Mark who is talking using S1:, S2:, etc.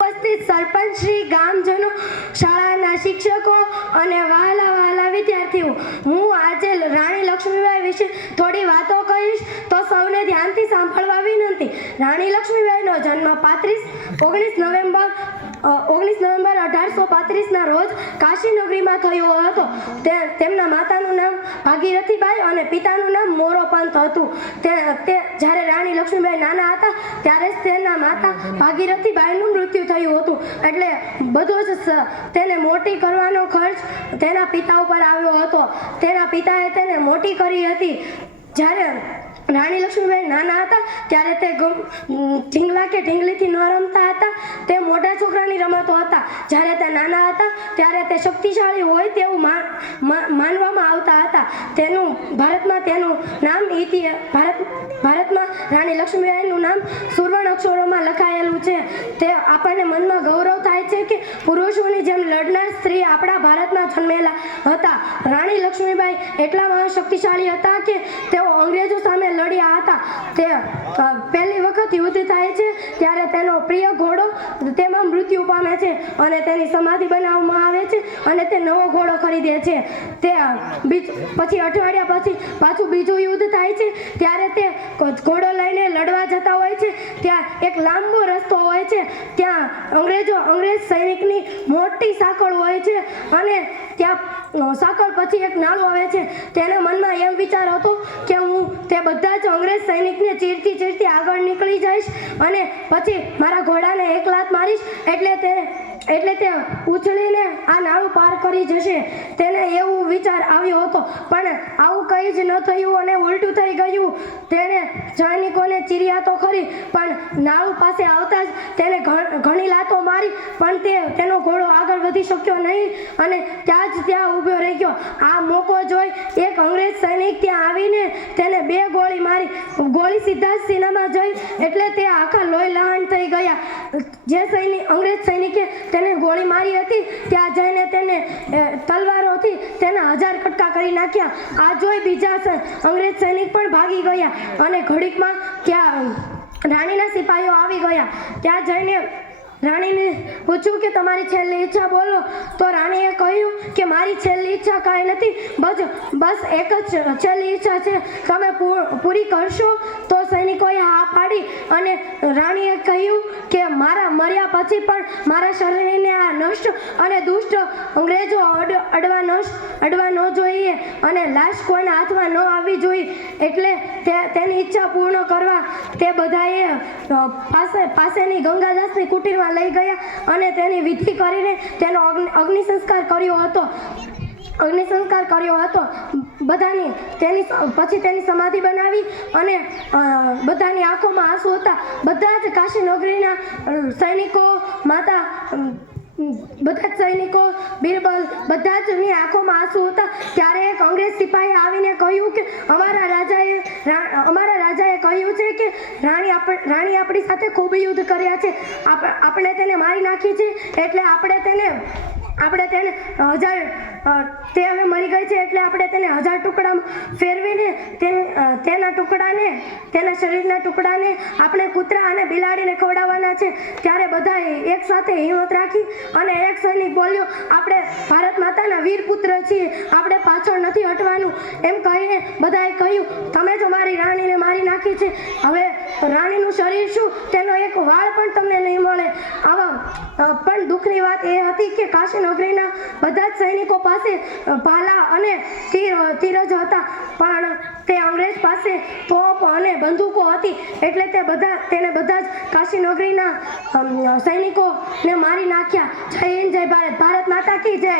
S1: ઉપસ્થિત સરપંચ શ્રી ગામજનો, શાળાના શિક્ષકો અને વાલા વાલા વિદ્યાર્થીઓ. હું આજે રાણી લક્ષ્મીબાઈ વિશે થોડી વાતો કહીશ તો સૌને ધ્યાનથી સાંભળવા વિનંતી. રાણી લક્ષ્મીબાઈનો જન્મ પાંત્રીસ ઓગણીસ નવેમ્બર અઢારસો પાંત્રીસના રોજ કાશી નગરીમાં થયો હતો. તે તેમના માતાનું નામ ભાગીરથીબાઈ અને પિતાનું નામ મોરોપંત હતું. તે જ્યારે રાણી લક્ષ્મીબાઈ નાના હતા, ત્યારે જ તેના માતા ભાગીરથીબાઈનું મૃત્યુ થયું હતું. એટલે બધો જ તેને મોટી કરવાનો ખર્ચ તેના પિતા ઉપર આવ્યો હતો. તેના પિતાએ તેને મોટી કરી હતી. જ્યારે રાણી લક્ષ્મીબાઈ નાના હતા, ત્યારે તે ઢીંગલા કે ઢીંગલીથી ન રમતા હતા. તે મોટા છોકરાની રમતો હતા. જ્યારે તે નાના હતા, ત્યારે તે શક્તિશાળી હોય તેવું માનવામાં આવતા હતા. તેનું, ભારતમાં તેનું નામ ઇતિ ભારત, ભારતમાં રાણી લક્ષ્મીબાઈનું નામ સુવર્ણ અક્ષરોમાં લખાયેલું છે. તે આપણને મનમાં ગૌરવ થાય છે કે પુરુષોની જેમ લડનાર સ્ત્રી આપણા ભારતમાં જન્મેલા હતા. રાણી લક્ષ્મીબાઈ એટલા મહા શક્તિશાળી હતા કે તેઓ અંગ્રેજો સામે લડ્યા હતા. તે પહેલી વખત યુદ્ધ થાય છે, ત્યારે તેનો પ્રિય ઘોડો તેમાં મૃત્યુ પામે છે અને તેની સમાધિ બનાવવામાં આવે છે અને તે નવો ઘોડો ખરીદે છે. તે પછી અઠવાડિયા પછી પાછું બીજું યુદ્ધ થાય છે, ત્યારે તે ઘોડો લઈને લડવા જતા હોય છે. ત્યાં એક લાંબો રસ્તો હોય છે, ત્યાં અંગ્રેજો, અંગ્રેજ સૈનિકની મોટી સાંકળ હોય છે અને ત્યાં સાંકળ પછી એક નાળું આવે છે. તેના મનમાં એમ વિચાર હતો કે જ અંગ્રેજ સૈનિકને ચીરતી ચીરતી આગળ નીકળી જઈશ અને પછી મારા ઘોડાને એક લાત મારીશ એટલે તે એટલે તે ઉછળીને આ નાળું પાર કરી જશે. તેને એવું વિચાર આવ્યો હતો, પણ આવું કંઈ જ ન થયું અને ઉલટું થઈ ગયું. તેણે સૈનિકોને ચીર્યા તો ખરી, પણ નાળું પાસે આવતા જ તેને ઘણ- લાતો મારી, પણ તે તેનો ઘોડો આગળ વધી શક્યો નહીં અને ત્યાં જ ત્યાં ઊભો રહી ગયો. આ મોકો જોઈ એક અંગ્રેજ સૈનિક ત્યાં આવીને તેને બે ગોળી મારી ગોળી સીધા જ સીનામાં જઈ એટલે તે આખા લોહી લહાણ થઈ ગયા. જે સૈનિક, અંગ્રેજ સૈનિકે તેને ગોળી મારી હતી, ત્યાં જઈને તેને તલવારોથી તેના હજાર કટકા કરી નાખ્યા. આ જોઈ બીજા અંગ્રેજ સૈનિક પણ ભાગી ગયા અને ઘડીકમાં ત્યાં રાણીના સિપાહીઓ આવી ગયા. ત્યાં જઈને રાણીને પૂછ્યું કે તમારી છેલ્લી ઈચ્છા બોલો. તો રાણીએ કહ્યું કે મારી છેલ્લી ઈચ્છા કાંઈ નથી, બસ બસ એક જ છેલ્લી ઈચ્છા છે. તમે પૂરી કરશો તો સૈનિકોએ હા પાડી અને રાણીએ કહ્યું કે મારા મર્યા પછી પણ મારા શરીરને આ નષ્ટ અને દુષ્ટ અંગ્રેજો અડ, અડવા નષ્ટ, અડવા ન જોઈએ. અને લાશ કોઈના હાથમાં ન આવવી જોઈએ એટલે તેની ઈચ્છા પૂર્ણ કરવા તે બધાએ પાસે, પાસેની ગંગાદાસની કુટીરમાં લઈ ગયા અને તેની વિધિ કરીને તેનો અગ્નિ સંસ્કાર કર્યો હતો. અગ્નિ સંસ્કાર કર્યો હતો. બધાની તેની પછી તેની સમાધિ બનાવી અને બધાની આંખોમાં આંસુ હતા. બધા જ કાશી નગરીના સૈનિકો, માતા બધા જ સૈનિકો બિરબલ બધા જ ની આંખોમાં આંસુ હતા. ત્યારે એક અંગ્રેજ સિપાહી આવીને કહ્યું કે અમારા રાજાએ અમારા રાજાએ કહ્યું છે કે રાણી આપણે રાણી આપણી સાથે ખૂબ યુદ્ધ કર્યા છે. આપ- આપણે તેને મારી નાખી છે. એટલે આપણે તેને આપણે તેને હજાર તે હવે મરી ગઈ છે એટલે આપણે તેને હજાર ટુકડામાં ફેરવીને તેના ટુકડાને, તેના શરીરના ટુકડાને આપણે કૂતરા અને બિલાડીને ખવડાવવાના છે. ત્યારે બધાએ એક સાથે હિંમત રાખી અને એક સૈનિક બોલ્યો, આપણે ભારત માતાના વીર પુત્ર છીએ, આપણે પાછળ નથી હટવાનું. એમ કહીને બધાએ કહ્યું, તમે જ અમારી રાણીને મારી નાખી છે. હવે રાણીનું શરીર શું? તેનો એક વાળ પણ તમને નહીં મળે. આવા પણ દુઃખની વાત એ હતી કે કાશી નગરીના બધા જ સૈનિકો પાસે ભાલા અને તીર, તીરજ હતા. પણ તે અંગ્રેજ પાસે તોપ અને બંદૂકો હતી. એટલે તે બધા, તેને બધા જ કાશી નગરીના સૈનિકોને મારી નાખ્યા. જય હિન્દ, જય ભારત. ભારત માતા કી જય.